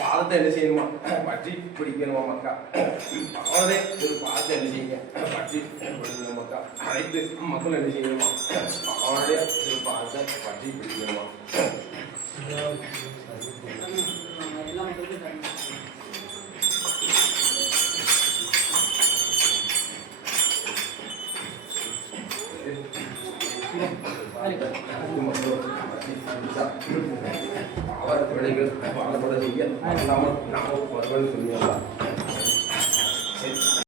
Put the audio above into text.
பாதத்தை என்ன செய்யணுமா பற்றி பிடிக்கணுமா மக்கா. பகவானே ஒரு பாதத்தை என்ன செய்யுங்க பற்றி பிடிக்கணும் மக்கா. அனைத்து மக்கள் என்ன செய்யணுமா பகவானே ஒரு பாதத்தை பற்றி பிடிக்கணுமா. அவர் விளைகள் பாடப்பட செய்ய நாம மறுபடியும் சொல்லிடலாம்.